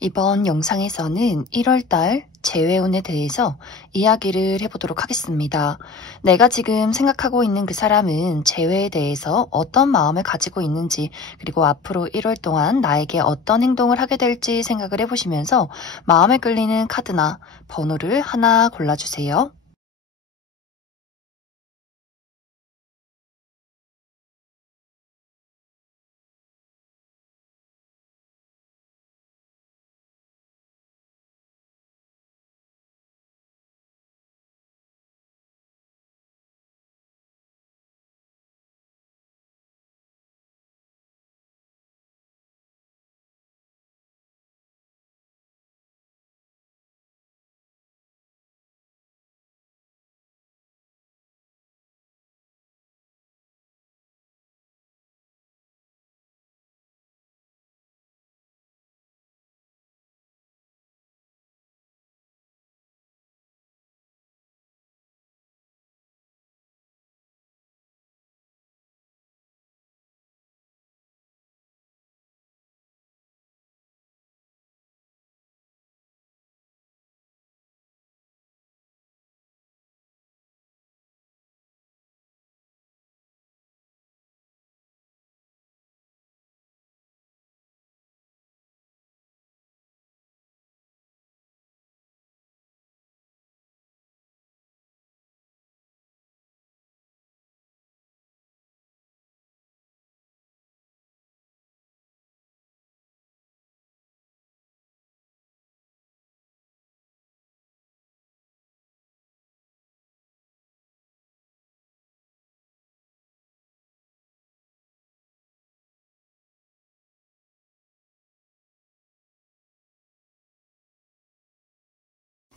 이번 영상에서는 1월달 재회운에 대해서 이야기를 해보도록 하겠습니다. 내가 지금 생각하고 있는 그 사람은 재회에 대해서 어떤 마음을 가지고 있는지, 그리고 앞으로 1월 동안 나에게 어떤 행동을 하게 될지 생각을 해보시면서 마음에 끌리는 카드나 번호를 하나 골라주세요.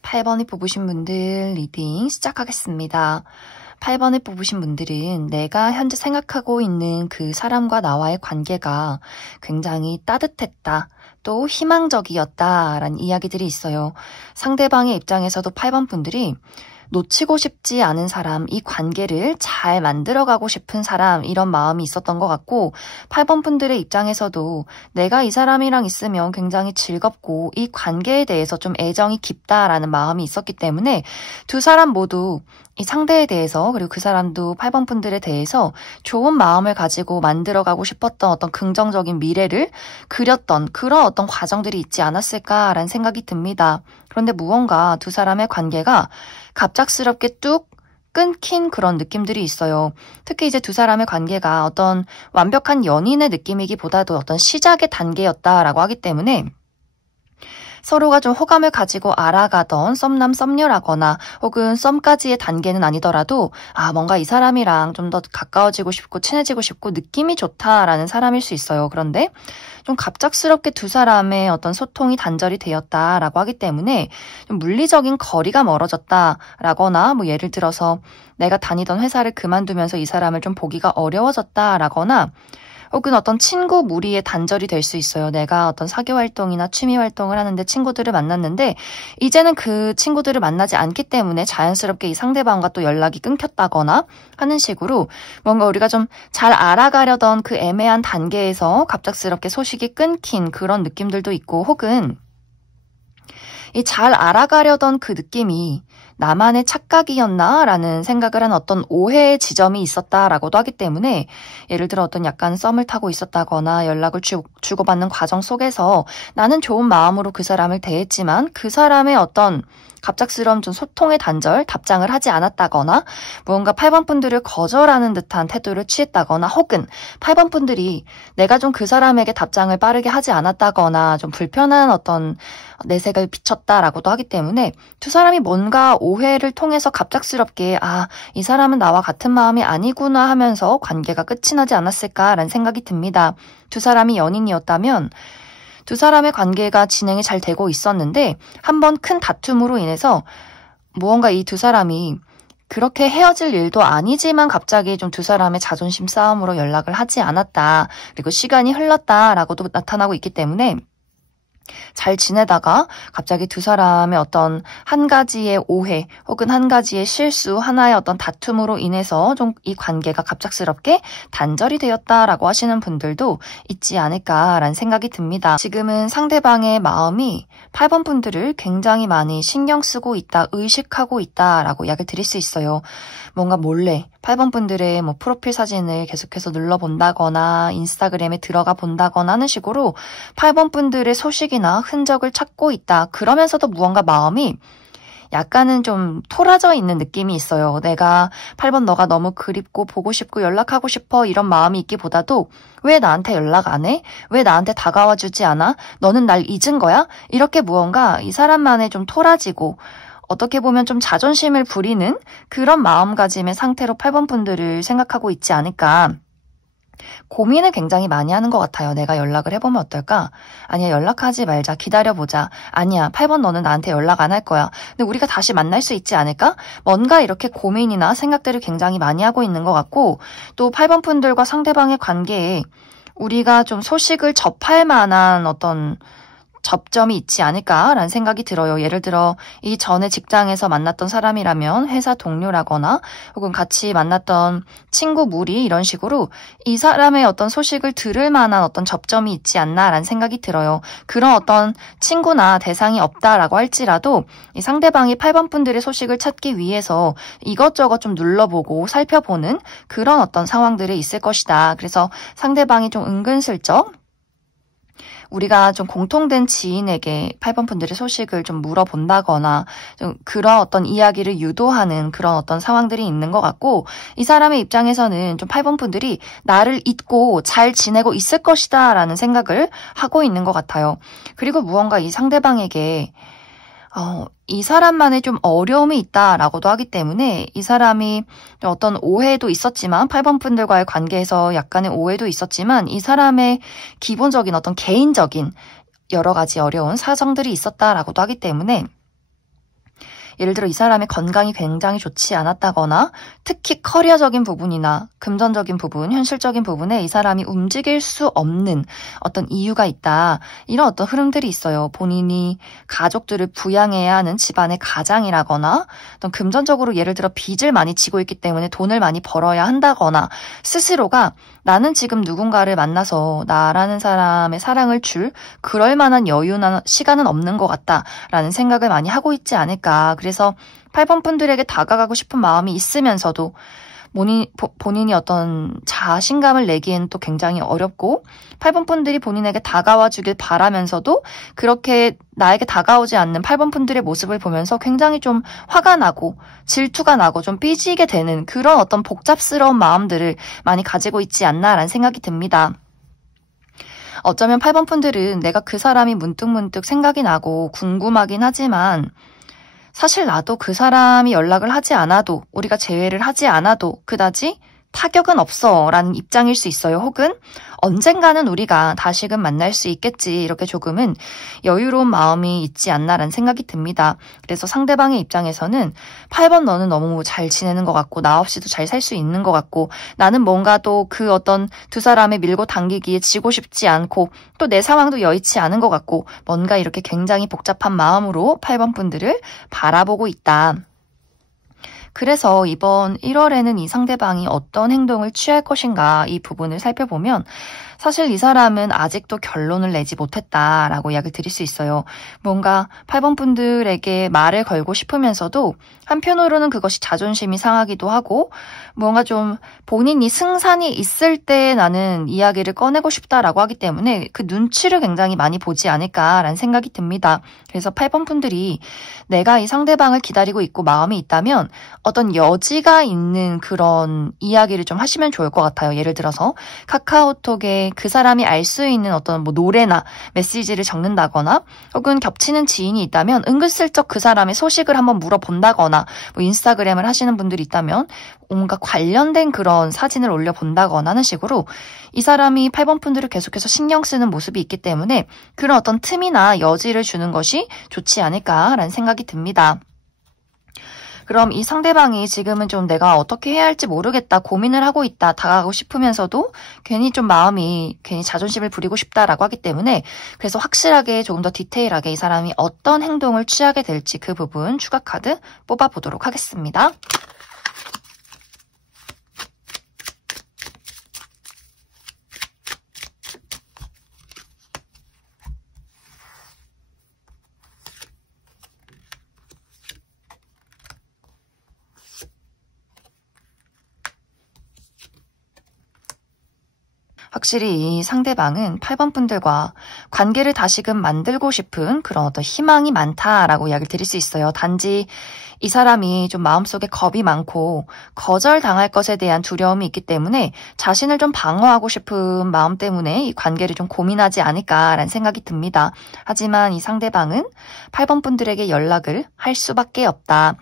팔 번을 뽑으신 분들 리딩 시작하겠습니다. 8번을 뽑으신 분들은 내가 현재 생각하고 있는 그 사람과 나와의 관계가 굉장히 따뜻했다, 또 희망적이었다라는 이야기들이 있어요. 상대방의 입장에서도 8번 분들이 놓치고 싶지 않은 사람, 이 관계를 잘 만들어가고 싶은 사람, 이런 마음이 있었던 것 같고, 8번 분들의 입장에서도 내가 이 사람이랑 있으면 굉장히 즐겁고 이 관계에 대해서 좀 애정이 깊다라는 마음이 있었기 때문에 두 사람 모두 이 상대에 대해서, 그리고 그 사람도 8번 분들에 대해서 좋은 마음을 가지고 만들어가고 싶었던 어떤 긍정적인 미래를 그렸던 그런 어떤 과정들이 있지 않았을까라는 생각이 듭니다. 그런데 무언가 두 사람의 관계가 갑작스럽게 뚝 끊긴 그런 느낌들이 있어요. 특히 이제 두 사람의 관계가 어떤 완벽한 연인의 느낌이기보다도 어떤 시작의 단계였다라고 하기 때문에 서로가 좀 호감을 가지고 알아가던 썸남 썸녀라거나 혹은 썸까지의 단계는 아니더라도 뭔가 이 사람이랑 좀 더 가까워지고 싶고 친해지고 싶고 느낌이 좋다라는 사람일 수 있어요. 그런데 좀 갑작스럽게 두 사람의 어떤 소통이 단절이 되었다라고 하기 때문에 좀 물리적인 거리가 멀어졌다라거나, 뭐 예를 들어서 내가 다니던 회사를 그만두면서 이 사람을 좀 보기가 어려워졌다라거나, 혹은 어떤 친구 무리의 단절이 될 수 있어요. 내가 어떤 사교 활동이나 취미 활동을 하는데 친구들을 만났는데 이제는 그 친구들을 만나지 않기 때문에 자연스럽게 이 상대방과 또 연락이 끊겼다거나 하는 식으로 뭔가 우리가 좀 잘 알아가려던 그 애매한 단계에서 갑작스럽게 소식이 끊긴 그런 느낌들도 있고, 혹은 이 잘 알아가려던 그 느낌이 나만의 착각이었나? 라는 생각을 한 어떤 오해의 지점이 있었다라고도 하기 때문에, 예를 들어 어떤 약간 썸을 타고 있었다거나 연락을 주고받는 과정 속에서 나는 좋은 마음으로 그 사람을 대했지만 그 사람의 어떤 갑작스러운 좀 소통의 단절, 답장을 하지 않았다거나, 무언가 8번 분들을 거절하는 듯한 태도를 취했다거나, 혹은 8번 분들이 내가 좀 그 사람에게 답장을 빠르게 하지 않았다거나 좀 불편한 어떤 내색을 비쳤다라고도 하기 때문에 두 사람이 뭔가 오해를 통해서 갑작스럽게 이 사람은 나와 같은 마음이 아니구나 하면서 관계가 끝이 나지 않았을까라는 생각이 듭니다. 두 사람이 연인이었다면 두 사람의 관계가 진행이 잘 되고 있었는데 한번 큰 다툼으로 인해서 무언가 이 두 사람이 그렇게 헤어질 일도 아니지만 갑자기 좀 두 사람의 자존심 싸움으로 연락을 하지 않았다, 그리고 시간이 흘렀다라고도 나타나고 있기 때문에 잘 지내다가 갑자기 두 사람의 어떤 한 가지의 오해 혹은 한 가지의 실수, 하나의 어떤 다툼으로 인해서 좀 이 관계가 갑작스럽게 단절이 되었다라고 하시는 분들도 있지 않을까라는 생각이 듭니다. 지금은 상대방의 마음이 8번 분들을 굉장히 많이 신경 쓰고 있다, 의식하고 있다라고 이야기를 드릴 수 있어요. 뭔가 몰래 8번 분들의 뭐 프로필 사진을 계속해서 눌러본다거나 인스타그램에 들어가 본다거나 하는 식으로 8번 분들의 소식이나 흔적을 찾고 있다. 그러면서도 무언가 마음이 약간은 좀 토라져 있는 느낌이 있어요. 내가 8번 너가 너무 그립고 보고 싶고 연락하고 싶어 이런 마음이 있기보다도 왜 나한테 연락 안 해? 왜 나한테 다가와 주지 않아? 너는 날 잊은 거야? 이렇게 무언가 이 사람만의 좀 토라지고 어떻게 보면 좀 자존심을 부리는 그런 마음가짐의 상태로 8번 분들을 생각하고 있지 않을까. 고민을 굉장히 많이 하는 것 같아요. 내가 연락을 해보면 어떨까? 아니야, 연락하지 말자. 기다려보자. 아니야, 8번 너는 나한테 연락 안 할 거야. 근데 우리가 다시 만날 수 있지 않을까? 뭔가 이렇게 고민이나 생각들을 굉장히 많이 하고 있는 것 같고, 또 8번 분들과 상대방의 관계에 우리가 좀 소식을 접할 만한 어떤 접점이 있지 않을까라는 생각이 들어요. 예를 들어 이 전에 직장에서 만났던 사람이라면 회사 동료라거나 혹은 같이 만났던 친구 무리 이런 식으로 이 사람의 어떤 소식을 들을 만한 어떤 접점이 있지 않나라는 생각이 들어요. 그런 어떤 친구나 대상이 없다라고 할지라도 이 상대방이 8번 분들의 소식을 찾기 위해서 이것저것 좀 눌러보고 살펴보는 그런 어떤 상황들이 있을 것이다. 그래서 상대방이 좀 은근슬쩍 우리가 좀 공통된 지인에게 8번 분들의 소식을 좀 물어본다거나 좀 그런 어떤 이야기를 유도하는 그런 어떤 상황들이 있는 것 같고 이 사람의 입장에서는 좀 8번 분들이 나를 잊고 잘 지내고 있을 것이다 라는 생각을 하고 있는 것 같아요. 그리고 무언가 이 상대방에게 이 사람만의 좀 어려움이 있다라고도 하기 때문에 이 사람이 어떤 오해도 있었지만 8번 분들과의 관계에서 약간의 오해도 있었지만 이 사람의 기본적인 어떤 개인적인 여러 가지 어려운 사정들이 있었다라고도 하기 때문에 예를 들어 이 사람의 건강이 굉장히 좋지 않았다거나 특히 커리어적인 부분이나 금전적인 부분, 현실적인 부분에 이 사람이 움직일 수 없는 어떤 이유가 있다. 이런 어떤 흐름들이 있어요. 본인이 가족들을 부양해야 하는 집안의 가장이라거나 어떤 금전적으로 예를 들어 빚을 많이 지고 있기 때문에 돈을 많이 벌어야 한다거나 스스로가 나는 지금 누군가를 만나서 나라는 사람의 사랑을 줄 그럴 만한 여유나 시간은 없는 것 같다라는 생각을 많이 하고 있지 않을까. 그래서 8번 분들에게 다가가고 싶은 마음이 있으면서도 본인이 어떤 자신감을 내기에는 또 굉장히 어렵고 8번 분들이 본인에게 다가와 주길 바라면서도 그렇게 나에게 다가오지 않는 8번 분들의 모습을 보면서 굉장히 좀 화가 나고 질투가 나고 좀 삐지게 되는 그런 어떤 복잡스러운 마음들을 많이 가지고 있지 않나라는 생각이 듭니다. 어쩌면 8번 분들은 내가 그 사람이 문득문득 생각이 나고 궁금하긴 하지만 사실 나도 그 사람이 연락을 하지 않아도 우리가 재회를 하지 않아도 그다지 타격은 없어 라는 입장일 수 있어요. 혹은 언젠가는 우리가 다시금 만날 수 있겠지 이렇게 조금은 여유로운 마음이 있지 않나라는 생각이 듭니다. 그래서 상대방의 입장에서는 8번 너는 너무 잘 지내는 것 같고 나 없이도 잘 살 수 있는 것 같고 나는 뭔가 또 그 어떤 두 사람의 밀고 당기기에 지고 싶지 않고 또 내 상황도 여의치 않은 것 같고 뭔가 이렇게 굉장히 복잡한 마음으로 8번 분들을 바라보고 있다. 그래서 이번 1월에는 이 상대방이 어떤 행동을 취할 것인가 이 부분을 살펴보면 사실 이 사람은 아직도 결론을 내지 못했다라고 이야기를 드릴 수 있어요. 뭔가 8번 분들에게 말을 걸고 싶으면서도 한편으로는 그것이 자존심이 상하기도 하고 뭔가 좀 본인이 승산이 있을 때 나는 이야기를 꺼내고 싶다라고 하기 때문에 그 눈치를 굉장히 많이 보지 않을까라는 생각이 듭니다. 그래서 8번 분들이 내가 이 상대방을 기다리고 있고 마음이 있다면 어떤 여지가 있는 그런 이야기를 좀 하시면 좋을 것 같아요. 예를 들어서 카카오톡에 그 사람이 알 수 있는 어떤 뭐 노래나 메시지를 적는다거나 혹은 겹치는 지인이 있다면 은근슬쩍 그 사람의 소식을 한번 물어본다거나 뭐 인스타그램을 하시는 분들이 있다면 뭔가 관련된 그런 사진을 올려본다거나 하는 식으로 이 사람이 8번 분들을 계속해서 신경 쓰는 모습이 있기 때문에 그런 어떤 틈이나 여지를 주는 것이 좋지 않을까라는 생각이 듭니다. 그럼 이 상대방이 지금은 좀 내가 어떻게 해야 할지 모르겠다, 고민을 하고 있다, 다가가고 싶으면서도 괜히 좀 마음이 괜히 자존심을 부리고 싶다라고 하기 때문에 그래서 확실하게 조금 더 디테일하게 이 사람이 어떤 행동을 취하게 될지 그 부분 추가 카드 뽑아보도록 하겠습니다. 확실히 이 상대방은 8번 분들과 관계를 다시금 만들고 싶은 그런 어떤 희망이 많다라고 이야기를 드릴 수 있어요. 단지 이 사람이 좀 마음속에 겁이 많고 거절당할 것에 대한 두려움이 있기 때문에 자신을 좀 방어하고 싶은 마음 때문에 이 관계를 좀 고민하지 않을까라는 생각이 듭니다. 하지만 이 상대방은 8번 분들에게 연락을 할 수밖에 없다.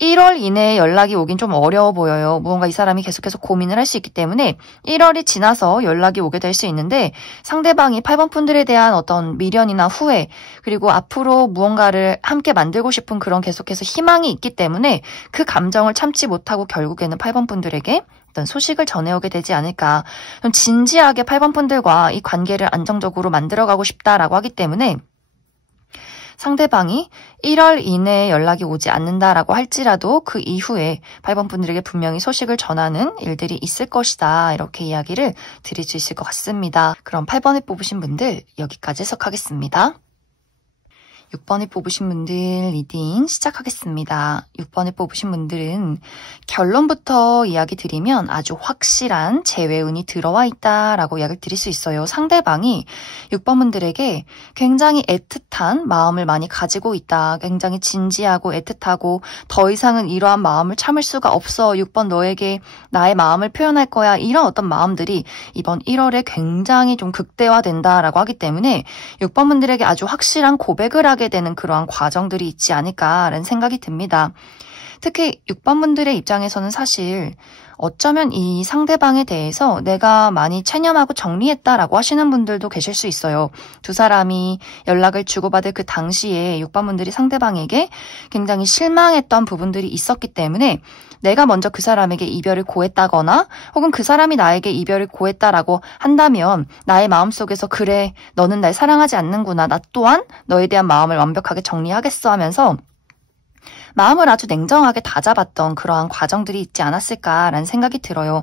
1월 이내에 연락이 오긴 좀 어려워 보여요. 무언가 이 사람이 계속해서 고민을 할 수 있기 때문에 1월이 지나서 연락이 오게 될 수 있는데 상대방이 8번 분들에 대한 어떤 미련이나 후회 그리고 앞으로 무언가를 함께 만들고 싶은 그런 계속해서 희망이 있기 때문에 그 감정을 참지 못하고 결국에는 8번 분들에게 어떤 소식을 전해오게 되지 않을까. 좀 진지하게 8번 분들과 이 관계를 안정적으로 만들어가고 싶다라고 하기 때문에 상대방이 1월 이내에 연락이 오지 않는다라고 할지라도 그 이후에 8번 분들에게 분명히 소식을 전하는 일들이 있을 것이다. 이렇게 이야기를 드릴 수 있을 것 같습니다. 그럼 8번을 뽑으신 분들 여기까지 해석하겠습니다. 6번을 뽑으신 분들 리딩 시작하겠습니다. 6번을 뽑으신 분들은 결론부터 이야기 드리면 아주 확실한 재회운이 들어와 있다라고 이야기를 드릴 수 있어요. 상대방이 6번 분들에게 굉장히 애틋한 마음을 많이 가지고 있다. 굉장히 진지하고 애틋하고 더 이상은 이러한 마음을 참을 수가 없어. 6번 너에게 나의 마음을 표현할 거야. 이런 어떤 마음들이 이번 1월에 굉장히 좀 극대화된다라고 하기 때문에 6번 분들에게 아주 확실한 고백을 하게 되는 그러한 과정들이 있지 않을까라는 생각이 듭니다. 특히 6번 분들의 입장에서는 사실 어쩌면 이 상대방에 대해서 내가 많이 체념하고 정리했다라고 하시는 분들도 계실 수 있어요. 두 사람이 연락을 주고받을 그 당시에 6번 분들이 상대방에게 굉장히 실망했던 부분들이 있었기 때문에 내가 먼저 그 사람에게 이별을 고했다거나 혹은 그 사람이 나에게 이별을 고했다라고 한다면 나의 마음속에서 그래, 너는 날 사랑하지 않는구나. 나 또한 너에 대한 마음을 완벽하게 정리하겠어 하면서 마음을 아주 냉정하게 다잡았던 그러한 과정들이 있지 않았을까라는 생각이 들어요.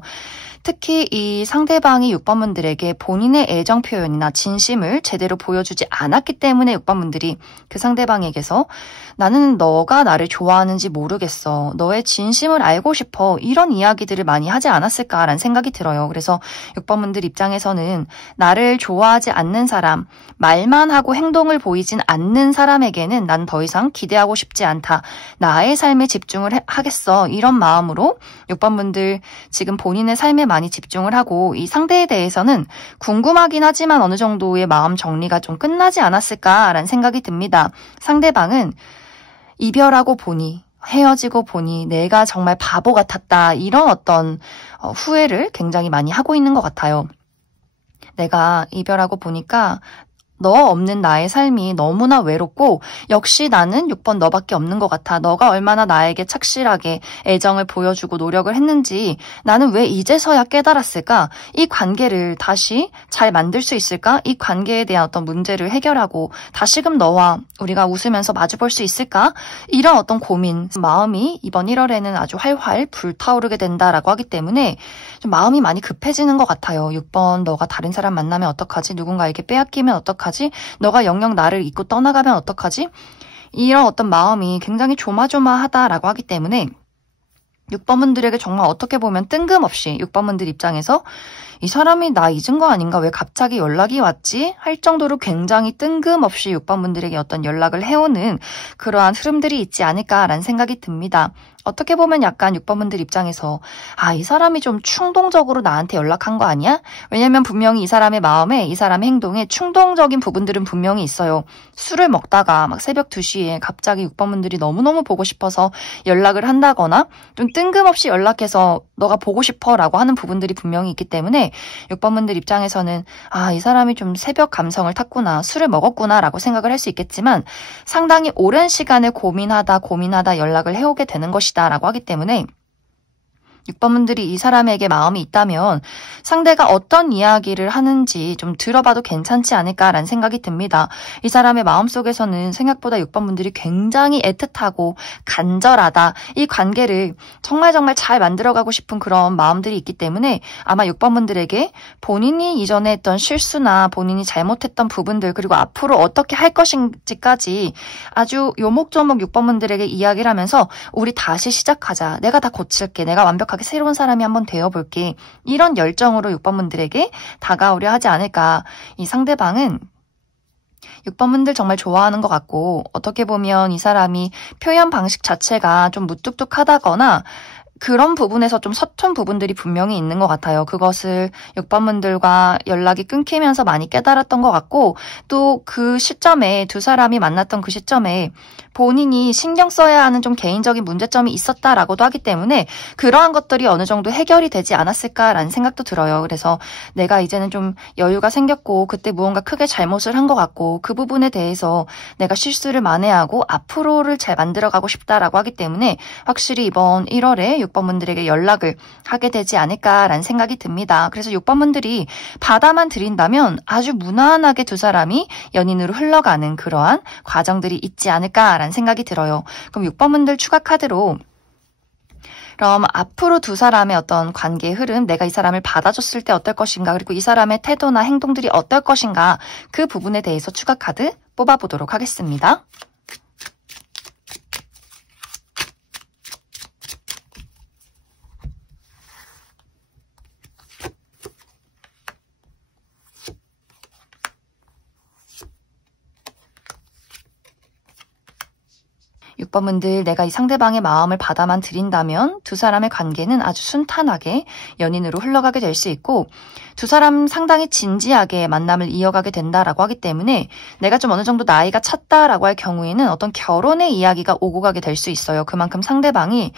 특히 이 상대방이 6번 분들에게 본인의 애정 표현이나 진심을 제대로 보여주지 않았기 때문에 6번 분들이 그 상대방에게서 나는 너가 나를 좋아하는지 모르겠어. 너의 진심을 알고 싶어. 이런 이야기들을 많이 하지 않았을까라는 생각이 들어요. 그래서 6번 분들 입장에서는 나를 좋아하지 않는 사람, 말만 하고 행동을 보이진 않는 사람에게는 난 더 이상 기대하고 싶지 않다. 나의 삶에 집중을 하겠어. 이런 마음으로 6번 분들 지금 본인의 삶에 많이 집중을 하고 이 상대에 대해서는 궁금하긴 하지만 어느 정도의 마음 정리가 좀 끝나지 않았을까라는 생각이 듭니다. 상대방은 이별하고 보니 헤어지고 보니 내가 정말 바보 같았다. 이런 어떤 후회를 굉장히 많이 하고 있는 것 같아요. 내가 이별하고 보니까 너 없는 나의 삶이 너무나 외롭고 역시 나는 6번 너밖에 없는 것 같아. 너가 얼마나 나에게 착실하게 애정을 보여주고 노력을 했는지 나는 왜 이제서야 깨달았을까? 이 관계를 다시 잘 만들 수 있을까? 이 관계에 대한 어떤 문제를 해결하고 다시금 너와 우리가 웃으면서 마주볼 수 있을까? 이런 어떤 고민, 마음이 이번 1월에는 아주 활활 불타오르게 된다라고 하기 때문에 좀 마음이 많이 급해지는 것 같아요. 6번 너가 다른 사람 만나면 어떡하지? 누군가에게 빼앗기면 어떡하지? 너가 영영 나를 잊고 떠나가면 어떡하지? 이런 어떤 마음이 굉장히 조마조마하다라고 하기 때문에 6번 분들에게 정말 어떻게 보면 뜬금없이 6번 분들 입장에서 이 사람이 나 잊은 거 아닌가? 왜 갑자기 연락이 왔지? 할 정도로 굉장히 뜬금없이 6번 분들에게 어떤 연락을 해오는 그러한 흐름들이 있지 않을까라는 생각이 듭니다. 어떻게 보면 약간 6번 분들 입장에서 이 사람이 좀 충동적으로 나한테 연락한 거 아니야? 왜냐면 분명히 이 사람의 마음에 이 사람의 행동에 충동적인 부분들은 분명히 있어요. 술을 먹다가 막 새벽 2시에 갑자기 6번 분들이 너무너무 보고 싶어서 연락을 한다거나 좀 뜬금없이 연락해서 너가 보고 싶어 라고 하는 부분들이 분명히 있기 때문에 때문에 6번 분들 입장에서는 이 사람이 좀 새벽 감성을 탔구나, 술을 먹었구나 라고 생각을 할 수 있겠지만 상당히 오랜 시간을 고민하다 연락을 해오게 되는 것이다 라고 하기 때문에 6번 분들이 이 사람에게 마음이 있다면 상대가 어떤 이야기를 하는지 좀 들어봐도 괜찮지 않을까라는 생각이 듭니다. 이 사람의 마음속에서는 생각보다 6번 분들이 굉장히 애틋하고 간절하다. 이 관계를 정말 잘 만들어가고 싶은 그런 마음들이 있기 때문에 아마 6번 분들에게 본인이 이전에 했던 실수나 본인이 잘못했던 부분들 그리고 앞으로 어떻게 할 것인지까지 아주 요목조목 6번 분들에게 이야기를 하면서 우리 다시 시작하자. 내가 다 고칠게. 내가 완벽하게 새로운 사람이 한번 되어볼게. 이런 열정으로 6번 분들에게 다가오려 하지 않을까. 이 상대방은 6번 분들 정말 좋아하는 것 같고 어떻게 보면 이 사람이 표현 방식 자체가 좀 무뚝뚝하다거나 그런 부분에서 좀 서툰 부분들이 분명히 있는 것 같아요. 그것을 6번 분들과 연락이 끊기면서 많이 깨달았던 것 같고 또 그 시점에 두 사람이 만났던 그 시점에 본인이 신경 써야 하는 좀 개인적인 문제점이 있었다라고도 하기 때문에 그러한 것들이 어느 정도 해결이 되지 않았을까라는 생각도 들어요. 그래서 내가 이제는 좀 여유가 생겼고 그때 무언가 크게 잘못을 한 것 같고 그 부분에 대해서 내가 실수를 만회하고 앞으로를 잘 만들어가고 싶다라고 하기 때문에 확실히 이번 1월에 6번 분들에게 연락을 하게 되지 않을까라는 생각이 듭니다. 그래서 6번 분들이 받아만 들인다면 아주 무난하게 두 사람이 연인으로 흘러가는 그러한 과정들이 있지 않을까라는 생각이 들어요. 그럼 6번 분들 추가 카드로 그럼 앞으로 두 사람의 어떤 관계의 흐름, 내가 이 사람을 받아줬을 때 어떨 것인가, 그리고 이 사람의 태도나 행동들이 어떨 것인가, 그 부분에 대해서 추가 카드 뽑아보도록 하겠습니다. 6번 분들 내가 이 상대방의 마음을 받아만 들인다면 두 사람의 관계는 아주 순탄하게 연인으로 흘러가게 될 수 있고 두 사람 상당히 진지하게 만남을 이어가게 된다라고 하기 때문에 내가 좀 어느 정도 나이가 찼다라고 할 경우에는 어떤 결혼의 이야기가 오고 가게 될 수 있어요. 그만큼 상대방이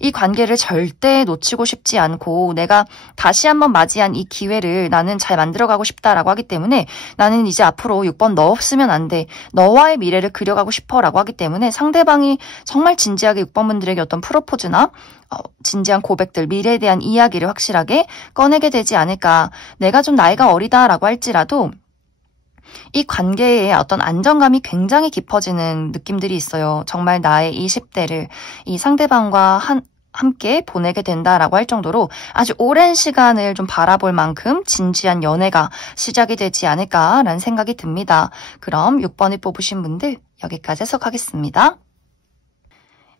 이 관계를 절대 놓치고 싶지 않고 내가 다시 한번 맞이한 이 기회를 나는 잘 만들어가고 싶다라고 하기 때문에 나는 이제 앞으로 6번 너 없으면 안 돼. 너와의 미래를 그려가고 싶어라고 하기 때문에 상대방이 정말 진지하게 6번 분들에게 어떤 프로포즈나 진지한 고백들, 미래에 대한 이야기를 확실하게 꺼내게 되지 않을까. 내가 좀 나이가 어리다라고 할지라도 이 관계에 어떤 안정감이 굉장히 깊어지는 느낌들이 있어요. 정말 나의 20대를 이 상대방과 함께 보내게 된다라고 할 정도로 아주 오랜 시간을 좀 바라볼 만큼 진지한 연애가 시작이 되지 않을까라는 생각이 듭니다. 그럼 6번을 뽑으신 분들 여기까지 해석하겠습니다.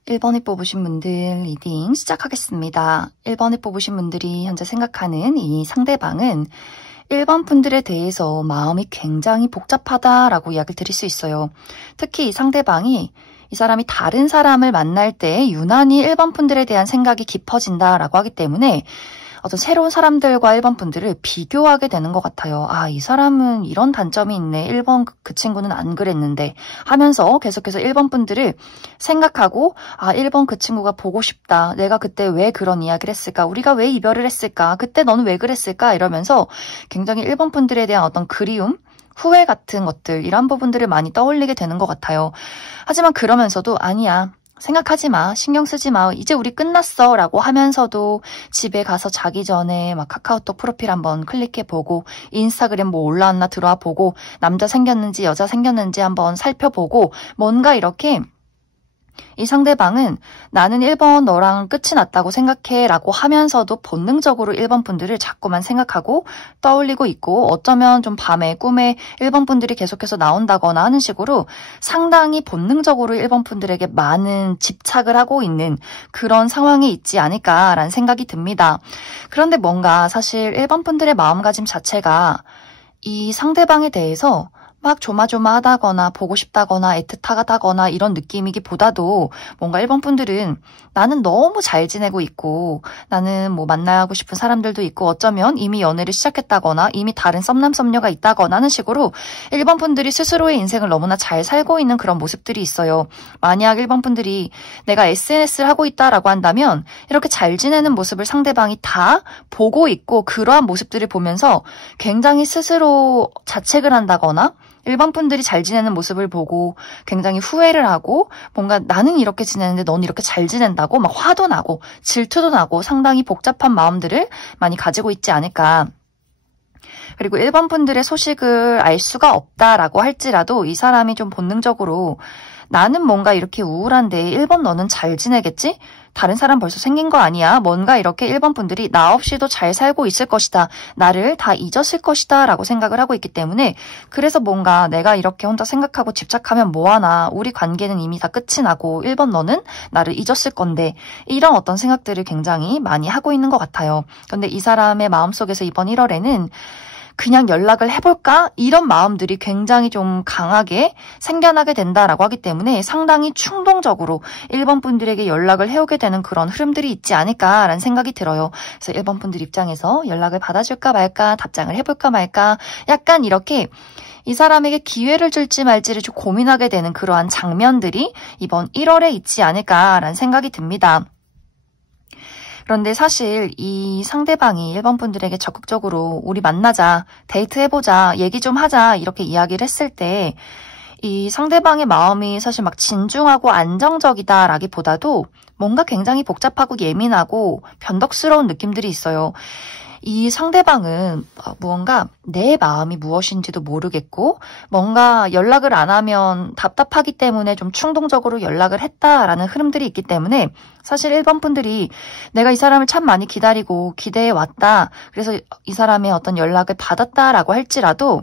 1번을 뽑으신 분들 리딩 시작하겠습니다. 1번을 뽑으신 분들이 현재 생각하는 이 상대방은 1번 분들에 대해서 마음이 굉장히 복잡하다라고 이야기를 드릴 수 있어요. 특히 이 상대방이 이 사람이 다른 사람을 만날 때 유난히 1번 분들에 대한 생각이 깊어진다라고 하기 때문에 어떤 새로운 사람들과 1번 분들을 비교하게 되는 것 같아요. 아, 이 사람은 이런 단점이 있네. 1번 그 친구는 안 그랬는데 하면서 계속해서 1번 분들을 생각하고 1번 그 친구가 보고 싶다. 내가 그때 왜 그런 이야기를 했을까? 우리가 왜 이별을 했을까? 그때 너는 왜 그랬을까? 이러면서 굉장히 1번 분들에 대한 어떤 그리움, 후회 같은 것들 이런 부분들을 많이 떠올리게 되는 것 같아요. 하지만 그러면서도 아니야. 생각하지 마. 신경 쓰지 마. 이제 우리 끝났어. 라고 하면서도 집에 가서 자기 전에 막 카카오톡 프로필 한번 클릭해보고 인스타그램 뭐 올라왔나 들어와 보고 남자 생겼는지 여자 생겼는지 한번 살펴보고 뭔가 이렇게 이 상대방은 나는 1번 너랑 끝이 났다고 생각해 라고 하면서도 본능적으로 1번 분들을 자꾸만 생각하고 떠올리고 있고 어쩌면 좀 밤에 꿈에 1번 분들이 계속해서 나온다거나 하는 식으로 상당히 본능적으로 1번 분들에게 많은 집착을 하고 있는 그런 상황이 있지 않을까라는 생각이 듭니다. 그런데 뭔가 사실 1번 분들의 마음가짐 자체가 이 상대방에 대해서 막 조마조마하다거나 보고 싶다거나 애틋하다거나 이런 느낌이기보다도 뭔가 1번 분들은 나는 너무 잘 지내고 있고 나는 뭐 만나고 싶은 사람들도 있고 어쩌면 이미 연애를 시작했다거나 이미 다른 썸남 썸녀가 있다거나 하는 식으로 1번 분들이 스스로의 인생을 너무나 잘 살고 있는 그런 모습들이 있어요. 만약 1번 분들이 내가 SNS를 하고 있다라고 한다면 이렇게 잘 지내는 모습을 상대방이 다 보고 있고 그러한 모습들을 보면서 굉장히 스스로 자책을 한다거나 1번 분들이 잘 지내는 모습을 보고 굉장히 후회를 하고 뭔가 나는 이렇게 지내는데 넌 이렇게 잘 지낸다고 막 화도 나고 질투도 나고 상당히 복잡한 마음들을 많이 가지고 있지 않을까. 그리고 1번 분들의 소식을 알 수가 없다라고 할지라도 이 사람이 좀 본능적으로 나는 뭔가 이렇게 우울한데 1번 너는 잘 지내겠지? 다른 사람 벌써 생긴 거 아니야? 뭔가 이렇게 1번 분들이 나 없이도 잘 살고 있을 것이다. 나를 다 잊었을 것이다. 라고 생각을 하고 있기 때문에 그래서 뭔가 내가 이렇게 혼자 생각하고 집착하면 뭐하나. 우리 관계는 이미 다 끝이 나고 1번 너는 나를 잊었을 건데 이런 어떤 생각들을 굉장히 많이 하고 있는 것 같아요. 근데 이 사람의 마음속에서 이번 1월에는 그냥 연락을 해볼까? 이런 마음들이 굉장히 좀 강하게 생겨나게 된다라고 하기 때문에 상당히 충동적으로 1번 분들에게 연락을 해오게 되는 그런 흐름들이 있지 않을까라는 생각이 들어요. 그래서 1번 분들 입장에서 연락을 받아줄까 말까, 답장을 해볼까 말까, 약간 이렇게 이 사람에게 기회를 줄지 말지를 좀 고민하게 되는 그러한 장면들이 이번 1월에 있지 않을까라는 생각이 듭니다. 그런데 사실 이 상대방이 1번 분들에게 적극적으로 우리 만나자, 데이트해보자, 얘기 좀 하자 이렇게 이야기를 했을 때 이 상대방의 마음이 사실 막 진중하고 안정적이다라기보다도 뭔가 굉장히 복잡하고 예민하고 변덕스러운 느낌들이 있어요. 이 상대방은 무언가 내 마음이 무엇인지도 모르겠고 뭔가 연락을 안 하면 답답하기 때문에 좀 충동적으로 연락을 했다라는 흐름들이 있기 때문에 사실 1번 분들이 내가 이 사람을 참 많이 기다리고 기대해 왔다. 그래서 이 사람의 어떤 연락을 받았다라고 할지라도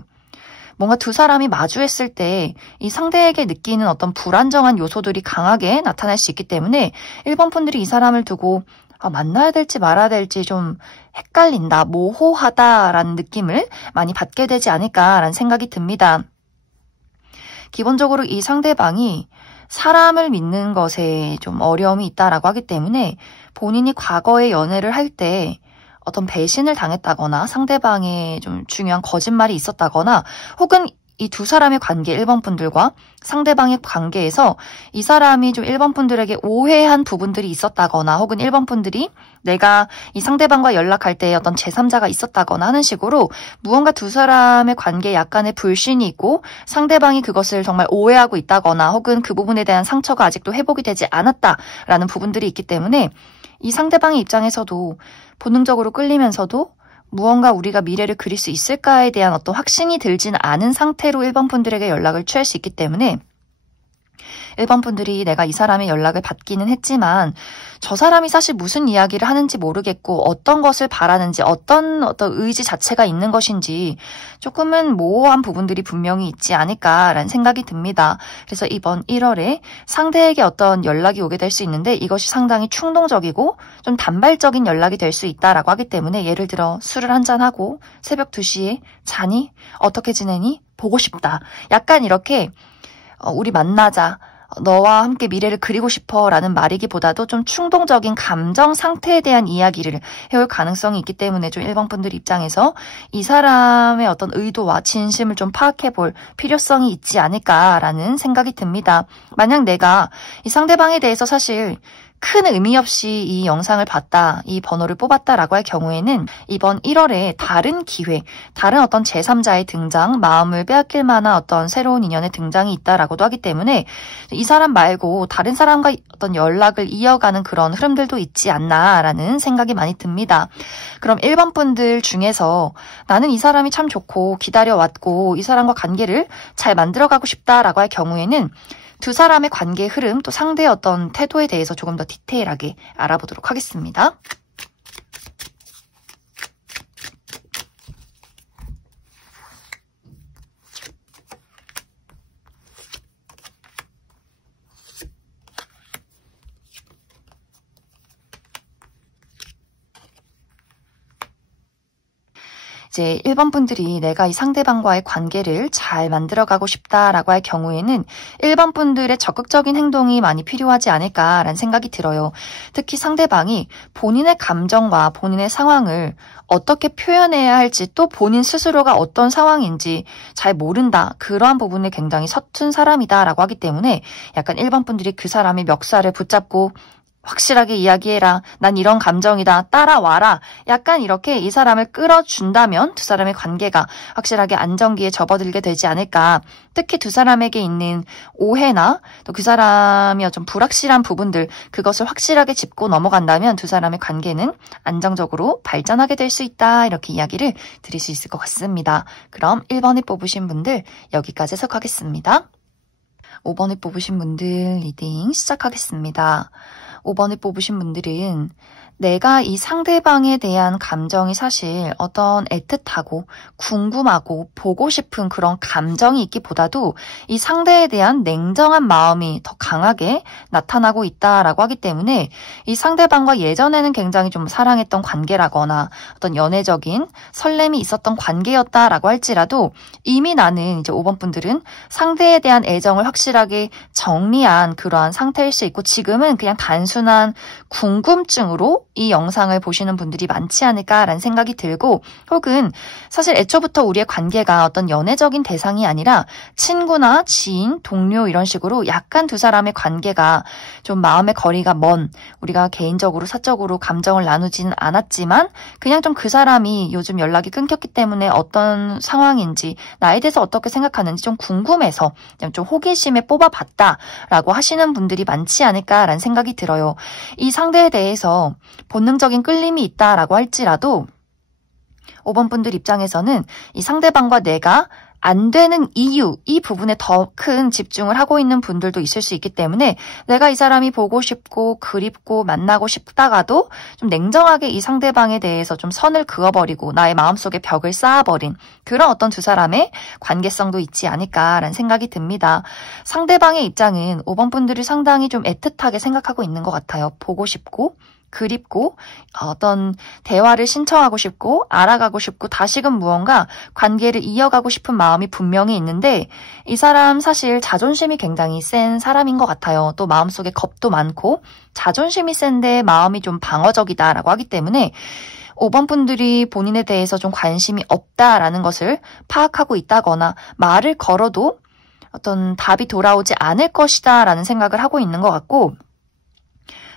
뭔가 두 사람이 마주했을 때 이 상대에게 느끼는 어떤 불안정한 요소들이 강하게 나타날 수 있기 때문에 1번 분들이 이 사람을 두고 만나야 될지 말아야 될지 좀 헷갈린다, 모호하다라는 느낌을 많이 받게 되지 않을까라는 생각이 듭니다. 기본적으로 이 상대방이 사람을 믿는 것에 좀 어려움이 있다라고 하기 때문에 본인이 과거에 연애를 할 때 어떤 배신을 당했다거나 상대방의 좀 중요한 거짓말이 있었다거나 혹은 이 두 사람의 관계 1번 분들과 상대방의 관계에서 이 사람이 좀 1번 분들에게 오해한 부분들이 있었다거나 혹은 1번 분들이 내가 이 상대방과 연락할 때 어떤 제3자가 있었다거나 하는 식으로 무언가 두 사람의 관계에 약간의 불신이 있고 상대방이 그것을 정말 오해하고 있다거나 혹은 그 부분에 대한 상처가 아직도 회복이 되지 않았다라는 부분들이 있기 때문에 이 상대방의 입장에서도 본능적으로 끌리면서도 무언가 우리가 미래를 그릴 수 있을까에 대한 어떤 확신이 들지는 않은 상태로 1번 분들에게 연락을 취할 수 있기 때문에 1번 분들이 내가 이 사람의 연락을 받기는 했지만 저 사람이 사실 무슨 이야기를 하는지 모르겠고 어떤 것을 바라는지 어떤 의지 자체가 있는 것인지 조금은 모호한 부분들이 분명히 있지 않을까라는 생각이 듭니다. 그래서 이번 1월에 상대에게 어떤 연락이 오게 될 수 있는데 이것이 상당히 충동적이고 좀 단발적인 연락이 될 수 있다라고 하기 때문에 예를 들어 술을 한잔하고 새벽 2시에 자니? 어떻게 지내니? 보고 싶다. 약간 이렇게 우리 만나자. 너와 함께 미래를 그리고 싶어 라는 말이기보다도 좀 충동적인 감정 상태에 대한 이야기를 해올 가능성이 있기 때문에 좀 1번 분들 입장에서 이 사람의 어떤 의도와 진심을 좀 파악해 볼 필요성이 있지 않을까라는 생각이 듭니다. 만약 내가 이 상대방에 대해서 사실 큰 의미 없이 이 영상을 봤다, 이 번호를 뽑았다라고 할 경우에는 이번 1월에 다른 기회, 다른 어떤 제3자의 등장, 마음을 빼앗길 만한 어떤 새로운 인연의 등장이 있다라고도 하기 때문에 이 사람 말고 다른 사람과 어떤 연락을 이어가는 그런 흐름들도 있지 않나라는 생각이 많이 듭니다. 그럼 1번 분들 중에서 나는 이 사람이 참 좋고 기다려왔고 이 사람과 관계를 잘 만들어가고 싶다라고 할 경우에는 두 사람의 관계의 흐름, 또 상대의 어떤 태도에 대해서 조금 더 디테일하게 알아보도록 하겠습니다. 이제 1번 분들이 내가 이 상대방과의 관계를 잘 만들어가고 싶다라고 할 경우에는 1번 분들의 적극적인 행동이 많이 필요하지 않을까라는 생각이 들어요. 특히 상대방이 본인의 감정과 본인의 상황을 어떻게 표현해야 할지 또 본인 스스로가 어떤 상황인지 잘 모른다. 그러한 부분에 굉장히 서툰 사람이다라고 하기 때문에 약간 1번 분들이 그 사람의 멱살을 붙잡고 확실하게 이야기해라. 난 이런 감정이다. 따라와라. 약간 이렇게 이 사람을 끌어준다면 두 사람의 관계가 확실하게 안정기에 접어들게 되지 않을까. 특히 두 사람에게 있는 오해나 또 그 사람이 좀 불확실한 부분들 그것을 확실하게 짚고 넘어간다면 두 사람의 관계는 안정적으로 발전하게 될 수 있다. 이렇게 이야기를 드릴 수 있을 것 같습니다. 그럼 1번을 뽑으신 분들 여기까지 해석하겠습니다. 5번을 뽑으신 분들 리딩 시작하겠습니다. 5번을 뽑으신 분들은 내가 이 상대방에 대한 감정이 사실 어떤 애틋하고 궁금하고 보고 싶은 그런 감정이 있기보다도 이 상대에 대한 냉정한 마음이 더 강하게 나타나고 있다라고 하기 때문에 이 상대방과 예전에는 굉장히 좀 사랑했던 관계라거나 어떤 연애적인 설렘이 있었던 관계였다라고 할지라도 이미 나는 이제 5번 분들은 상대에 대한 애정을 확실하게 정리한 그러한 상태일 수 있고 지금은 그냥 단순한 궁금증으로 이 영상을 보시는 분들이 많지 않을까라는 생각이 들고 혹은 사실 애초부터 우리의 관계가 어떤 연애적인 대상이 아니라 친구나 지인, 동료 이런 식으로 약간 두 사람의 관계가 좀 마음의 거리가 먼 우리가 개인적으로 사적으로 감정을 나누지는 않았지만 그냥 좀 그 사람이 요즘 연락이 끊겼기 때문에 어떤 상황인지 나에 대해서 어떻게 생각하는지 좀 궁금해서 그냥 좀 호기심에 뽑아봤다라고 하시는 분들이 많지 않을까라는 생각이 들어요. 이 상대에 대해서 본능적인 끌림이 있다라고 할지라도 5번 분들 입장에서는 이 상대방과 내가 안 되는 이유, 이 부분에 더 큰 집중을 하고 있는 분들도 있을 수 있기 때문에 내가 이 사람이 보고 싶고 그립고 만나고 싶다가도 좀 냉정하게 이 상대방에 대해서 좀 선을 그어버리고 나의 마음속에 벽을 쌓아버린 그런 어떤 두 사람의 관계성도 있지 않을까라는 생각이 듭니다. 상대방의 입장은 5번 분들이 상당히 좀 애틋하게 생각하고 있는 것 같아요. 보고 싶고 그립고 어떤 대화를 신청하고 싶고 알아가고 싶고 다시금 무언가 관계를 이어가고 싶은 마음이 분명히 있는데 이 사람 사실 자존심이 굉장히 센 사람인 것 같아요. 또 마음속에 겁도 많고 자존심이 센데 마음이 좀 방어적이다라고 하기 때문에 5번 분들이 본인에 대해서 좀 관심이 없다라는 것을 파악하고 있다거나 말을 걸어도 어떤 답이 돌아오지 않을 것이다 라는 생각을 하고 있는 것 같고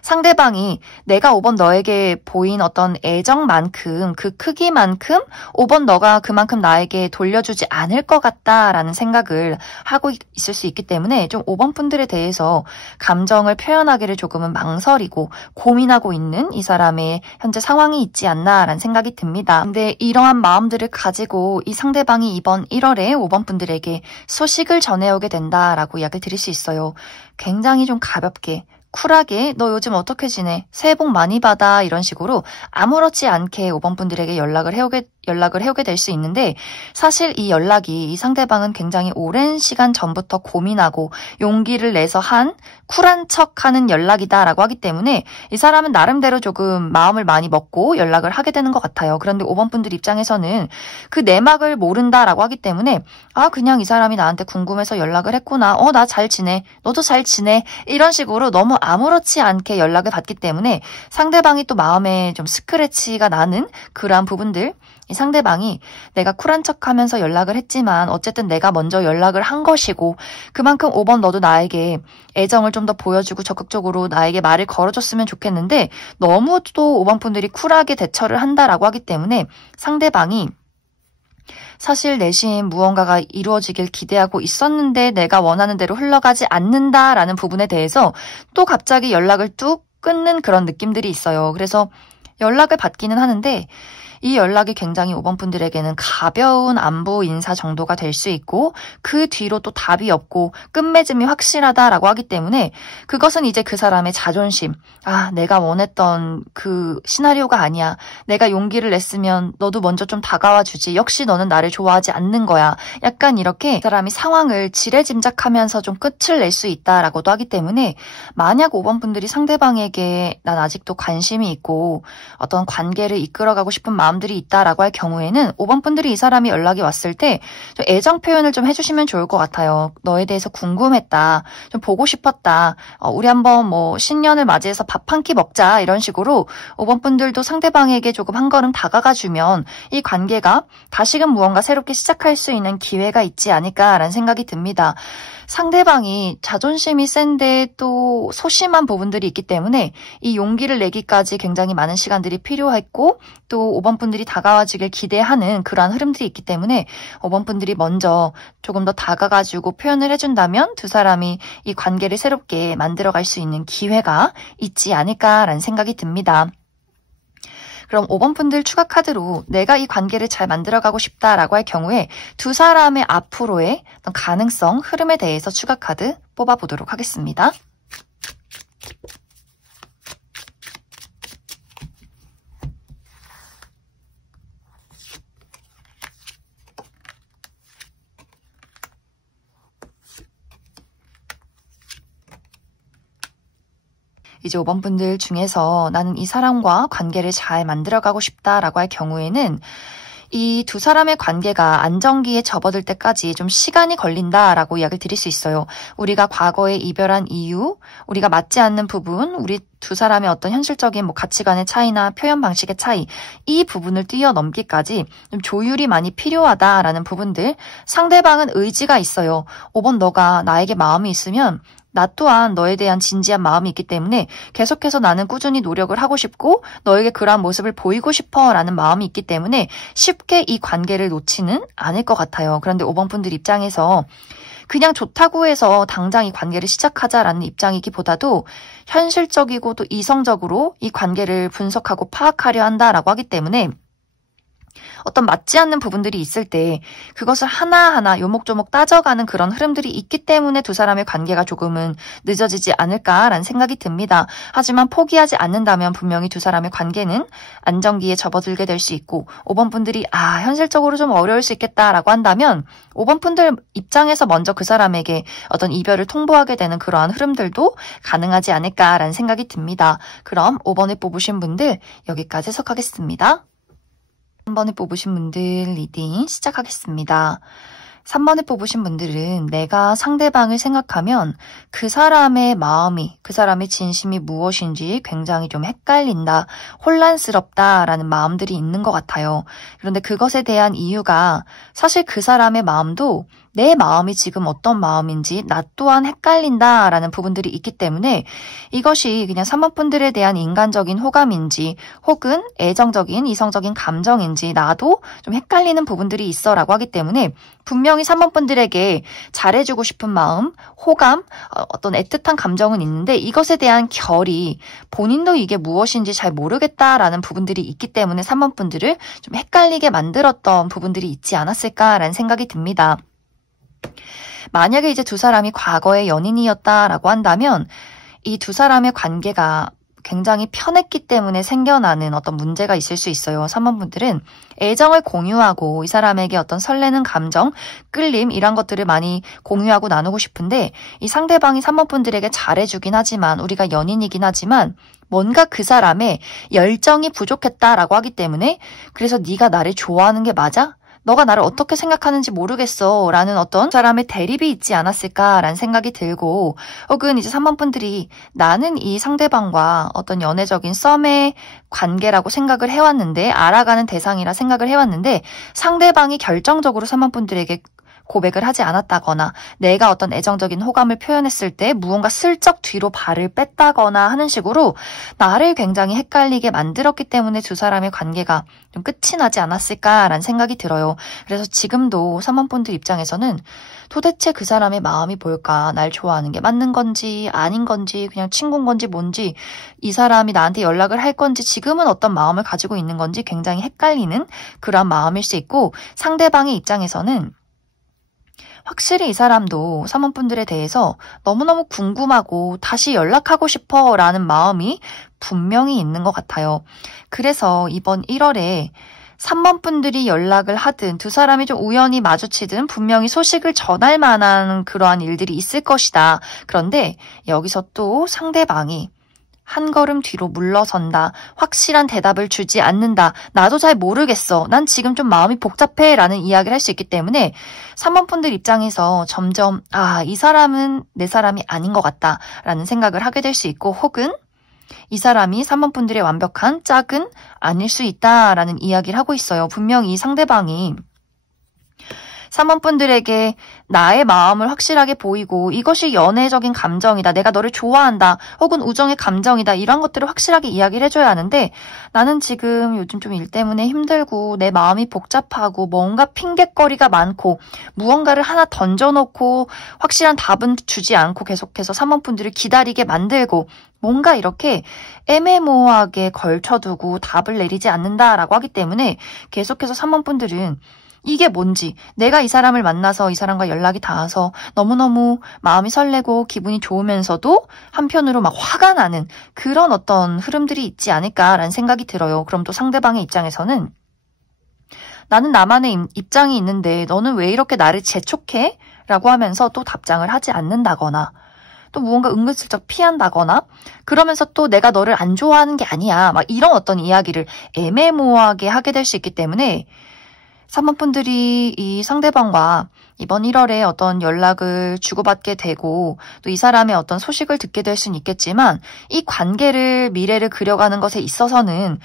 상대방이 내가 5번 너에게 보인 어떤 애정만큼 그 크기만큼 5번 너가 그만큼 나에게 돌려주지 않을 것 같다라는 생각을 하고 있을 수 있기 때문에 좀 5번 분들에 대해서 감정을 표현하기를 조금은 망설이고 고민하고 있는 이 사람의 현재 상황이 있지 않나라는 생각이 듭니다. 근데 이러한 마음들을 가지고 이 상대방이 이번 1월에 5번 분들에게 소식을 전해오게 된다라고 이야기를 드릴 수 있어요. 굉장히 좀 가볍게 쿨하게 너 요즘 어떻게 지내? 새해 복 많이 받아 이런 식으로 아무렇지 않게 5번 분들에게 연락을 해오게 될 수 있는데 사실 이 연락이 이 상대방은 굉장히 오랜 시간 전부터 고민하고 용기를 내서 한 쿨한 척하는 연락이다라고 하기 때문에 이 사람은 나름대로 조금 마음을 많이 먹고 연락을 하게 되는 것 같아요. 그런데 5번 분들 입장에서는 그 내막을 모른다라고 하기 때문에 그냥 이 사람이 나한테 궁금해서 연락을 했구나. 나 잘 지내. 너도 잘 지내. 이런 식으로 너무 아무렇지 않게 연락을 받기 때문에 상대방이 또 마음에 좀 스크래치가 나는 그러한 부분들 이 상대방이 내가 쿨한 척하면서 연락을 했지만 어쨌든 내가 먼저 연락을 한 것이고 그만큼 5번 너도 나에게 애정을 좀 더 보여주고 적극적으로 나에게 말을 걸어줬으면 좋겠는데 너무 또 5번 분들이 쿨하게 대처를 한다라고 하기 때문에 상대방이 사실 내심 무언가가 이루어지길 기대하고 있었는데 내가 원하는 대로 흘러가지 않는다라는 부분에 대해서 또 갑자기 연락을 뚝 끊는 그런 느낌들이 있어요. 그래서 연락을 받기는 하는데 이 연락이 굉장히 5번 분들에게는 가벼운 안부 인사 정도가 될 수 있고 그 뒤로 또 답이 없고 끝맺음이 확실하다라고 하기 때문에 그것은 이제 그 사람의 자존심 내가 원했던 그 시나리오가 아니야. 내가 용기를 냈으면 너도 먼저 좀 다가와 주지. 역시 너는 나를 좋아하지 않는 거야. 약간 이렇게 그 사람이 상황을 지레짐작하면서 좀 끝을 낼 수 있다라고도 하기 때문에 만약 5번 분들이 상대방에게 난 아직도 관심이 있고 어떤 관계를 이끌어가고 싶은 마음 마음들이 있다라고 할 경우에는 5번 분들이 이 사람이 연락이 왔을 때 좀 애정 표현을 좀 해주시면 좋을 것 같아요. 너에 대해서 궁금했다. 좀 보고 싶었다. 우리 한번 뭐 신년을 맞이해서 밥 한 끼 먹자. 이런 식으로 5번 분들도 상대방에게 조금 한 걸음 다가가주면 이 관계가 다시금 무언가 새롭게 시작할 수 있는 기회가 있지 않을까라는 생각이 듭니다. 상대방이 자존심이 센데 또 소심한 부분들이 있기 때문에 이 용기를 내기까지 굉장히 많은 시간들이 필요했고 또 5번 분들이 다가와주길 기대하는 그러한 흐름들이 있기 때문에 5번 분들이 먼저 조금 더 다가가지고 표현을 해준다면 두 사람이 이 관계를 새롭게 만들어갈 수 있는 기회가 있지 않을까라는 생각이 듭니다. 그럼 5번 분들 추가 카드로 내가 이 관계를 잘 만들어가고 싶다라고 할 경우에 두 사람의 앞으로의 어떤 가능성, 흐름에 대해서 추가 카드 뽑아보도록 하겠습니다. 이제 5번 분들 중에서 나는 이 사람과 관계를 잘 만들어가고 싶다라고 할 경우에는 이 두 사람의 관계가 안정기에 접어들 때까지 좀 시간이 걸린다라고 이야기를 드릴 수 있어요. 우리가 과거에 이별한 이유, 우리가 맞지 않는 부분, 우리 두 사람의 어떤 현실적인 뭐 가치관의 차이나 표현 방식의 차이, 이 부분을 뛰어넘기까지 좀 조율이 많이 필요하다라는 부분들, 상대방은 의지가 있어요. 5번 너가 나에게 마음이 있으면 나 또한 너에 대한 진지한 마음이 있기 때문에 계속해서 나는 꾸준히 노력을 하고 싶고 너에게 그러한 모습을 보이고 싶어 라는 마음이 있기 때문에 쉽게 이 관계를 놓지는 않을 것 같아요. 그런데 5번 분들 입장에서 그냥 좋다고 해서 당장 이 관계를 시작하자라는 입장이기보다도 현실적이고 또 이성적으로 이 관계를 분석하고 파악하려 한다라고 하기 때문에 어떤 맞지 않는 부분들이 있을 때 그것을 하나하나 요목조목 따져가는 그런 흐름들이 있기 때문에 두 사람의 관계가 조금은 늦어지지 않을까라는 생각이 듭니다. 하지만 포기하지 않는다면 분명히 두 사람의 관계는 안정기에 접어들게 될 수 있고 5번 분들이 현실적으로 좀 어려울 수 있겠다라고 한다면 5번 분들 입장에서 먼저 그 사람에게 어떤 이별을 통보하게 되는 그러한 흐름들도 가능하지 않을까라는 생각이 듭니다. 그럼 5번을 뽑으신 분들 여기까지 해석하겠습니다. 3번을 뽑으신 분들 리딩 시작하겠습니다. 3번을 뽑으신 분들은 내가 상대방을 생각하면 그 사람의 마음이, 그 사람의 진심이 무엇인지 굉장히 좀 헷갈린다, 혼란스럽다라는 마음들이 있는 것 같아요. 그런데 그것에 대한 이유가 사실 그 사람의 마음도 내 마음이 지금 어떤 마음인지 나 또한 헷갈린다라는 부분들이 있기 때문에 이것이 그냥 3번 분들에 대한 인간적인 호감인지 혹은 애정적인 이성적인 감정인지 나도 좀 헷갈리는 부분들이 있어라고 하기 때문에 분명히 3번 분들에게 잘해주고 싶은 마음, 호감, 어떤 애틋한 감정은 있는데 이것에 대한 결이 본인도 이게 무엇인지 잘 모르겠다라는 부분들이 있기 때문에 3번 분들을 좀 헷갈리게 만들었던 부분들이 있지 않았을까라는 생각이 듭니다. 만약에 이제 두 사람이 과거의 연인이었다라고 한다면 이 두 사람의 관계가 굉장히 편했기 때문에 생겨나는 어떤 문제가 있을 수 있어요. 3번 분들은 애정을 공유하고 이 사람에게 어떤 설레는 감정, 끌림 이런 것들을 많이 공유하고 나누고 싶은데 이 상대방이 3번 분들에게 잘해주긴 하지만 우리가 연인이긴 하지만 뭔가 그 사람의 열정이 부족했다라고 하기 때문에 그래서 네가 나를 좋아하는 게 맞아? 너가 나를 어떻게 생각하는지 모르겠어 라는 어떤 사람의 대립이 있지 않았을까라는 생각이 들고 혹은 이제 3번 분들이 나는 이 상대방과 어떤 연애적인 썸의 관계라고 생각을 해왔는데 알아가는 대상이라 생각을 해왔는데 상대방이 결정적으로 3번 분들에게 고백을 하지 않았다거나 내가 어떤 애정적인 호감을 표현했을 때 무언가 슬쩍 뒤로 발을 뺐다거나 하는 식으로 나를 굉장히 헷갈리게 만들었기 때문에 두 사람의 관계가 좀 끝이 나지 않았을까라는 생각이 들어요. 그래서 지금도 3번 분들 입장에서는 도대체 그 사람의 마음이 뭘까? 날 좋아하는 게 맞는 건지 아닌 건지 그냥 친구인 건지 뭔지 이 사람이 나한테 연락을 할 건지 지금은 어떤 마음을 가지고 있는 건지 굉장히 헷갈리는 그런 마음일 수 있고 상대방의 입장에서는 확실히 이 사람도 3번 분들에 대해서 너무너무 궁금하고 다시 연락하고 싶어 라는 마음이 분명히 있는 것 같아요. 그래서 이번 1월에 3번 분들이 연락을 하든 두 사람이 좀 우연히 마주치든 분명히 소식을 전할 만한 그러한 일들이 있을 것이다. 그런데 여기서 또 상대방이 한 걸음 뒤로 물러선다. 확실한 대답을 주지 않는다. 나도 잘 모르겠어. 난 지금 좀 마음이 복잡해. 라는 이야기를 할 수 있기 때문에 3번 분들 입장에서 점점 이 사람은 내 사람이 아닌 것 같다. 라는 생각을 하게 될 수 있고 혹은 이 사람이 3번 분들의 완벽한 짝은 아닐 수 있다라는 이야기를 하고 있어요. 분명히 상대방이 3번 분들에게 나의 마음을 확실하게 보이고 이것이 연애적인 감정이다. 내가 너를 좋아한다. 혹은 우정의 감정이다. 이런 것들을 확실하게 이야기를 해줘야 하는데 나는 지금 요즘 좀 일 때문에 힘들고 내 마음이 복잡하고 뭔가 핑곗거리가 많고 무언가를 하나 던져놓고 확실한 답은 주지 않고 계속해서 3번 분들을 기다리게 만들고 뭔가 이렇게 애매모호하게 걸쳐두고 답을 내리지 않는다라고 하기 때문에 계속해서 3번 분들은 이게 뭔지 내가 이 사람을 만나서 이 사람과 연락이 닿아서 너무너무 마음이 설레고 기분이 좋으면서도 한편으로 막 화가 나는 그런 어떤 흐름들이 있지 않을까라는 생각이 들어요. 그럼 또 상대방의 입장에서는 나는 나만의 입장이 있는데 너는 왜 이렇게 나를 재촉해? 라고 하면서 또 답장을 하지 않는다거나 또 무언가 은근슬쩍 피한다거나 그러면서 또 내가 너를 안 좋아하는 게 아니야. 막 이런 어떤 이야기를 애매모호하게 하게 될 수 있기 때문에 3번 분들이 이 상대방과 이번 1월에 어떤 연락을 주고받게 되고 또 이 사람의 어떤 소식을 듣게 될 수는 있겠지만 이 관계를 미래를 그려가는 것에 있어서는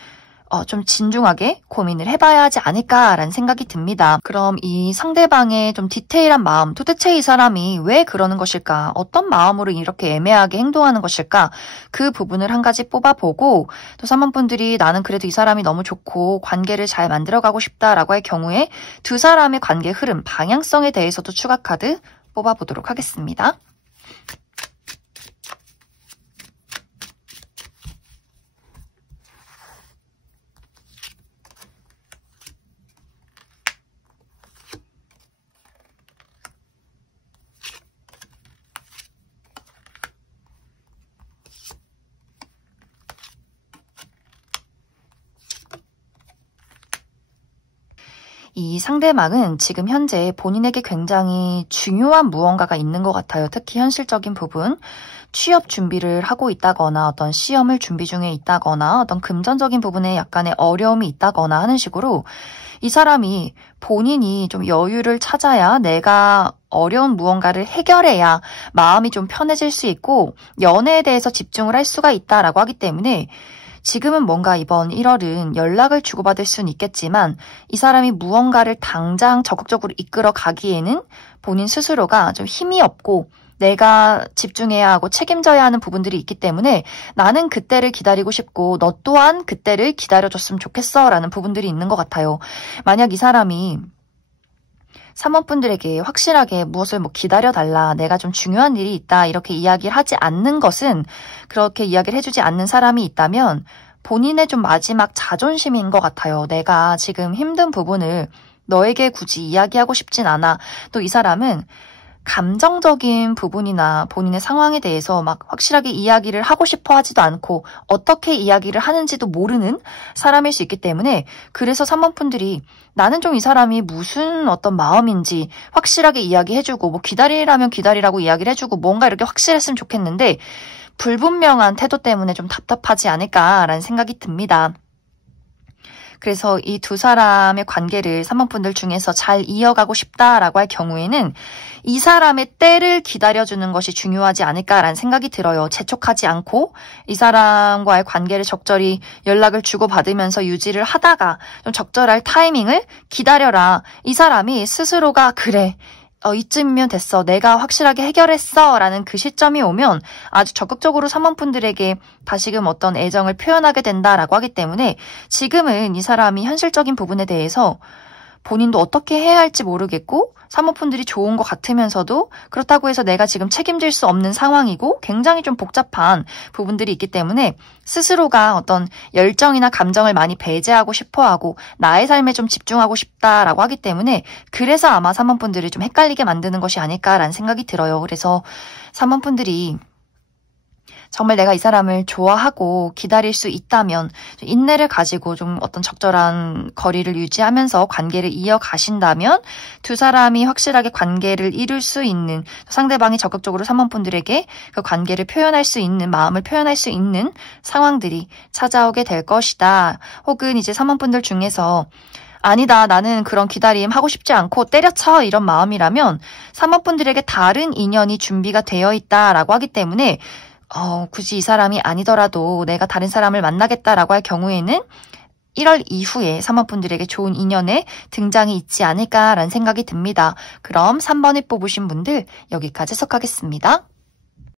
좀 진중하게 고민을 해봐야 하지 않을까라는 생각이 듭니다. 그럼 이 상대방의 좀 디테일한 마음, 도대체 이 사람이 왜 그러는 것일까? 어떤 마음으로 이렇게 애매하게 행동하는 것일까? 그 부분을 한 가지 뽑아보고 또 3번 분들이 나는 그래도 이 사람이 너무 좋고 관계를 잘 만들어가고 싶다라고 할 경우에 두 사람의 관계 흐름, 방향성에 대해서도 추가 카드 뽑아보도록 하겠습니다. 이 상대방은 지금 현재 본인에게 굉장히 중요한 무언가가 있는 것 같아요. 특히 현실적인 부분, 취업 준비를 하고 있다거나 어떤 시험을 준비 중에 있다거나 어떤 금전적인 부분에 약간의 어려움이 있다거나 하는 식으로 이 사람이 본인이 좀 여유를 찾아야 내가 어려운 무언가를 해결해야 마음이 좀 편해질 수 있고 연애에 대해서 집중을 할 수가 있다라고 하기 때문에 지금은 뭔가 이번 1월은 연락을 주고받을 수는 있겠지만 이 사람이 무언가를 당장 적극적으로 이끌어 가기에는 본인 스스로가 좀 힘이 없고 내가 집중해야 하고 책임져야 하는 부분들이 있기 때문에 나는 그때를 기다리고 싶고 너 또한 그때를 기다려줬으면 좋겠어 라는 부분들이 있는 것 같아요. 만약 이 사람이 3번 분들에게 확실하게 무엇을 기다려달라, 내가 좀 중요한 일이 있다 이렇게 이야기를 하지 않는 것은 그렇게 이야기를 해주지 않는 사람이 있다면 본인의 좀 마지막 자존심인 것 같아요. 내가 지금 힘든 부분을 너에게 굳이 이야기하고 싶진 않아. 또 이 사람은 감정적인 부분이나 본인의 상황에 대해서 막 확실하게 이야기를 하고 싶어 하지도 않고 어떻게 이야기를 하는지도 모르는 사람일 수 있기 때문에 그래서 3번 분들이 나는 좀 이 사람이 무슨 어떤 마음인지 확실하게 이야기해주고 기다리라면 기다리라고 이야기를 해주고 뭔가 이렇게 확실했으면 좋겠는데 불분명한 태도 때문에 좀 답답하지 않을까라는 생각이 듭니다. 그래서 이 두 사람의 관계를 3번 분들 중에서 잘 이어가고 싶다라고 할 경우에는 이 사람의 때를 기다려주는 것이 중요하지 않을까라는 생각이 들어요. 재촉하지 않고 이 사람과의 관계를 적절히 연락을 주고받으면서 유지를 하다가 좀 적절할 타이밍을 기다려라. 이 사람이 스스로가 그래. 이쯤이면 됐어. 내가 확실하게 해결했어. 라는 그 시점이 오면 아주 적극적으로 3번 분들에게 다시금 어떤 애정을 표현하게 된다라고 하기 때문에 지금은 이 사람이 현실적인 부분에 대해서 본인도 어떻게 해야 할지 모르겠고 3번 분들이 좋은 것 같으면서도 그렇다고 해서 내가 지금 책임질 수 없는 상황이고 굉장히 좀 복잡한 부분들이 있기 때문에 스스로가 어떤 열정이나 감정을 많이 배제하고 싶어하고 나의 삶에 좀 집중하고 싶다라고 하기 때문에 그래서 아마 3번 분들을 좀 헷갈리게 만드는 것이 아닐까라는 생각이 들어요. 그래서 3번 분들이 정말 내가 이 사람을 좋아하고 기다릴 수 있다면 인내를 가지고 좀 어떤 적절한 거리를 유지하면서 관계를 이어가신다면 두 사람이 확실하게 관계를 이룰 수 있는, 상대방이 적극적으로 3번분들에게 그 관계를 표현할 수 있는, 마음을 표현할 수 있는 상황들이 찾아오게 될 것이다. 혹은 이제 3번분들 중에서 아니다, 나는 그런 기다림 하고 싶지 않고 때려쳐, 이런 마음이라면 3번분들에게 다른 인연이 준비가 되어 있다라고 하기 때문에 굳이 이 사람이 아니더라도 내가 다른 사람을 만나겠다라고 할 경우에는 1월 이후에 3번분들에게 좋은 인연의 등장이 있지 않을까라는 생각이 듭니다. 그럼 3번을 뽑으신 분들 여기까지 해석하겠습니다.